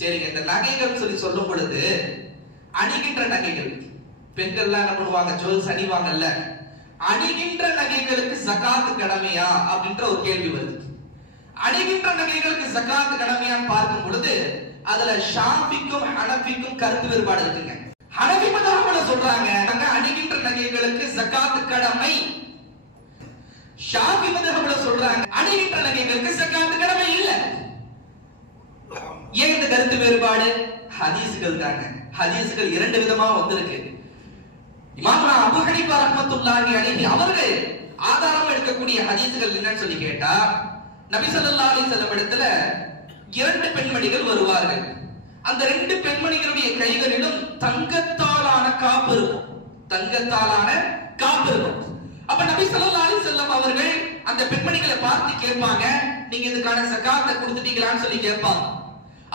சரிங்க, இந்த நகைகள் சொல்லி சொல்லும் பொழுது அணிகின்ற நகைகள், பெண்கள்லாம் என்ன பண்ணுவாங்க, ஜுவல்ஸ் அணிவாங்கல்ல, அணிகின்ற நகைகளுக்கு ஜகாத் கடமையா அப்படின்ற ஒரு கேள்வி வருது. அணிகின்ற நகைகளுக்கு ஜகாத் கடமையான்னு பார்க்கும் பொழுது அதுல ஷாஃபிக்கும் ஹனஃபிக்கும் கருத்து வேறுபாடு இருக்குங்க. ஹனஃபி மதஹப்ல சொல்றாங்க அணிகின்ற நகைகளுக்கு ஜகாத் கடமை. ஷாஃபி மதஹப்ல சொல்றாங்க அணிகின்ற நகைகளுக்கு ஜகாத் கடமை இல்ல. ஏன் இந்த கருத்து வேறுபாடு? ஹதீஸ்கள் தாங்க. ஹதீஸ்கள் இரண்டு விதமா வந்திருக்கு. இமாம் அபூ ஹனீஃபா ரஹ்மத்துல்லாஹி அலைஹி அவர்கள் ஆதாரம் எடுக்கக்கூடிய ஹதீஸ்கள் என்னன்னு சொல்லி கேட்டா, நபி ஸல்லல்லாஹு அலைஹி வஸல்லம் இடத்துல இரண்டு பெண்மணிகள் வருவார்கள். அந்த ரெண்டு பெண்மணிகளுடைய கைகளிலும் தங்கத்தாலான காப்பு இருக்கும். தங்கத்தாலான காப்பு இருக்கும். அப்ப நபி ஸல்லல்லாஹு அலைஹி வஸல்லம் அவர்கள் அந்த பெண்மணிகளை பார்த்து கேட்பாங்க, நீங்க இதுக்கான ஸகாத்தை கொடுத்துட்டீங்களான்னு சொல்லி கேட்பாங்க.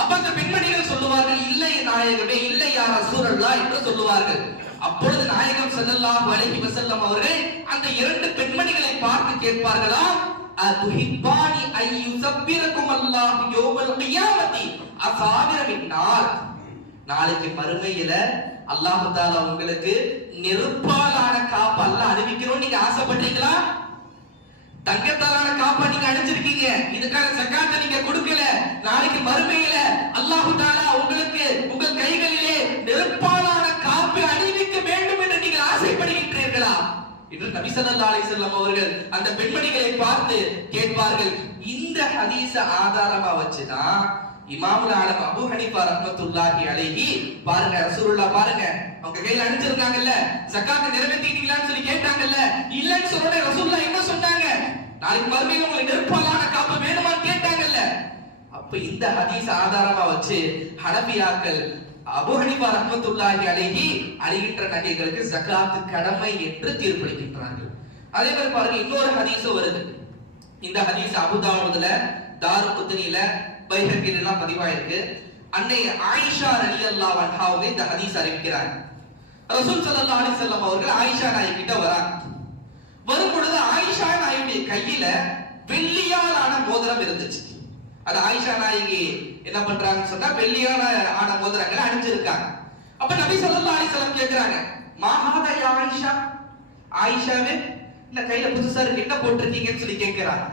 அப்ப அந்த பெண்மணிகள் சொல்லுவார்கள், இல்லை நாயகமே, இல்லை யா ரசூலல்லாஹ் என்று சொல்லுவார்கள். அப்பொழுது நாயகம் ஸல்லல்லாஹு அலைஹி வஸல்லம் அவர்கள் அந்த இரண்டு பெண்மணிகளை பார்த்து கேட்பார்களாம், அதுஹிப்பானி அய்யுஸப்பிரகும் அல்லாஹ் யௌமல் கியாமத்தி அஸாபிர மின்னார். நாளைக்கு மறுமையில அல்லாஹ் தஆலா உங்களுக்கு நெருப்பாலான காப்பு அல்லாஹ் அணிவிக்கிறோம், நீங்க ஆசைப்படுறீங்களா? தங்கத்தாலான காப்பை நீங்க அணிஞ்சிருக்கீங்க, இதுக்கான ஸகாத்தை நீங்க கொடுக்கல, நாளைக்கு மறுமையில அல்லாஹ் தஆலா உங்களுக்கு உங்கள் கைகளிலே நெருப்பாலான காப்பை அணிவிக்க வேண்டும் என்று நீங்கள் ஆசைப்படுகிறீர்களா என்று நபி ஸல்லல்லாஹு அலைஹி வஸல்லம் அவர்கள் அந்த பெண்மணிகளை பார்த்து கேட்பார்கள். இந்த ஹதீஸ ஆதாரமா வச்சுதான் இமாமுல் ஆலம் அபூ ஹனீஃபா ரஹ்மத்துல்லாஹி அலைஹி பாருங்க, ரசூலுல்லாஹ் பாருங்க அவங்க கையில அணிஞ்சிருந்தாங்கல்ல, ஸகாத்தை நிறைவேற்றிட்டீங்களான்னு சொல்லி கேட்டாங்கல்ல, இல்லன்னு சொன்னே ரசூலுல்லாஹ் என்ன சொன்னாங்க, நாளைக்கு மறுமையில உங்களுக்கு நெருப்பாலான காப்பு வேணுமான்னு கேட்டாங்கல்ல. அப்ப இந்த ஹதீஸ் ஆதாரமா வச்சு ஹனபியாக்கள் அபூ ஹனீஃபா ரஹ்மத்துல்லாஹி அலைஹி அணிகின்ற நகைகளுக்கு ஜகாத் கடமை என்று தீர்ப்பளிக்கின்றார்கள். அதே மாதிரி பாருங்க, இன்னொரு ஹதீஸும் வருது. இந்த ஹதீஸ் அபூ தாவூதுல, தாருகுத்னில, பைஹக்கில எல்லாம் பதிவாயிருக்கு. அன்னை ஆயிஷா ரலியல்லாஹு அன்ஹா அவங்க இந்த ஹதீஸ் அறிவிக்கிறாங்க. ரசூல் ஸல்லல்லாஹு அலைஹி வஸல்லம் அவர்கள் ஆயிஷா நாயகி கிட்ட வராங்க. வரும் பொழுது ஆயிஷா நாயகியுடைய கையில வெள்ளியால் ஆன மோதிரம் இருந்துச்சு. அது ஆயிஷா நாயகி என்ன பண்றாங்கன்னு சொன்னா வெள்ளியால ஆன மோதிரங்களை அணிஞ்சிருக்காங்க. அப்ப நபி ஸல்லல்லாஹு அலைஹி வஸல்லம் கேக்குறாங்க, மாஹாதா யா ஆயிஷா, ஆயிஷாவே இந்த கையில புதுசா இருக்கு, என்ன போட்டிருக்கீங்கன்னு சொல்லி கேக்குறாங்க.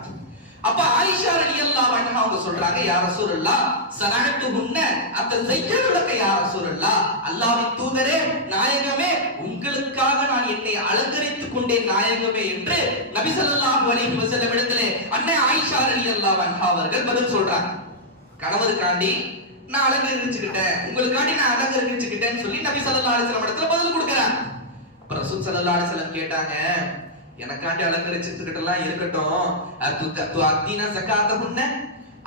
அப்ப ஆயிஷா ரலியல்லாஹு அன்ஹா அவங்க சொல்றாங்க, யா ரசூலல்லாஹ் ஸனஅத்துஹுன்ன அத்தஸய்யருலக யா ரசூலல்லாஹ், அல்லாஹ்வின் தூதரே நாயகமே, உங்களுக்காக நான் என்னை அலங்கரித்துக் கொண்டேன் நாயகமே என்று நபி ஸல்லல்லாஹு அலைஹி வஸல்லம் இடத்திலே அன்னை ஆயிஷா ரலியல்லாஹு அன்ஹா அவர்கள் பதில் சொல்றாங்க. கணவருக்காண்டி நான் அலங்கரிச்சுக்கிட்டேன், உங்களுக்காண்டி நான் அலங்கரிச்சுக்கிட்டேன்னு சொல்லி நபி ஸல்லல்லாஹு அலைஹி வஸல்லம் இடத்துல பதில் கொடுக்கறாங்க. அப்ப ரசூல் ஸல்லல்லாஹு அலைஹி வஸல்லம் கேட்டாங்க, எனக்காண்டி அலங்கரிச்சுக்கிட்டலாம் இருக்கட்டும், அத்தினா ஸகாத்தஹுன்ன,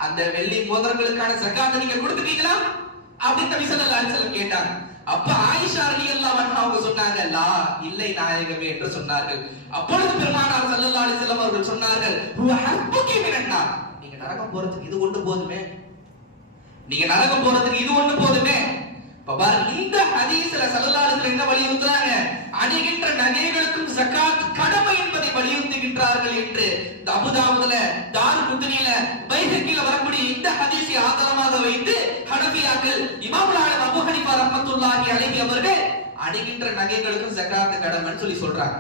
அந்த வெள்ளி மோதிரங்களுக்கான ஸகாத்தை நீங்க கொடுத்துட்டீங்களா அப்படின்னு நபி ஸல்லல்லாஹு அலைஹி வஸல்லம் கேட்டாங்க. அப்ப ஆயிஷா ரலியல்லாஹு அன்ஹா அவங்க சொன்னாங்க, லா, இல்லை நாயகமே என்று சொன்னார்கள். அப்பொழுது பெருமானார் ஸல்லல்லாஹு அலைஹி வஸல்லம் அவர்கள் சொன்னார்கள், ஹுவ ஹஸ்புகி மினன்னார், நீங்க நரகம் போறதுக்கு இது ஒன்று போதுமே, நீங்க நரகம் போறதுக்கு இது ஒன்று போதுமே. பாருங்க, இந்த ஹதீஸ்ல ஸல்லல்லாஹு அலைஹி வஸல்லம் என்ன வலியுறுத்துறாங்க, அணிகின்ற நகைகளுக்கும் ஸகாத் கடமை என்பதை வலியுறுத்துகின்றார்கள் என்று அபூ தாவூதுல, தாருகுத்னில, பைஹக்கில வரக்கூடிய இந்த ஹதீஸை ஆதாரமாக வைத்து ஹனபியாக்கள் இமாமுல் ஆலம் அபூ ஹனீஃபா ரஹ்மத்துல்லாஹி அலைஹி அவர்கள் அணிகின்ற நகைகளுக்கும் ஸகாத் கடமைன்னு சொல்லி சொல்றாங்க.